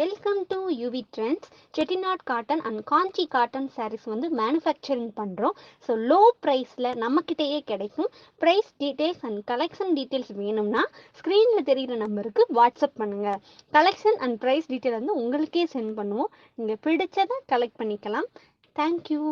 Welcome to UV Trendz. Chettinad Cotten and kanchi cotton sarees வந்து manufacturing பண்ணுறோம். So low ப்ரைஸில் நம்மக்கிட்டேயே கிடைக்கும். Price details and collection details வேணும்னா ஸ்க்ரீனில் தெரிகிற நம்பருக்கு வாட்ஸ்அப் பண்ணுங்கள். கலெக்ஷன் அண்ட் ப்ரைஸ் டீட்டெயில் வந்து உங்களுக்கே சென்ட் பண்ணுவோம். நீங்கள் பிடிச்சதை கலெக்ட் பண்ணிக்கலாம். தேங்க்யூ.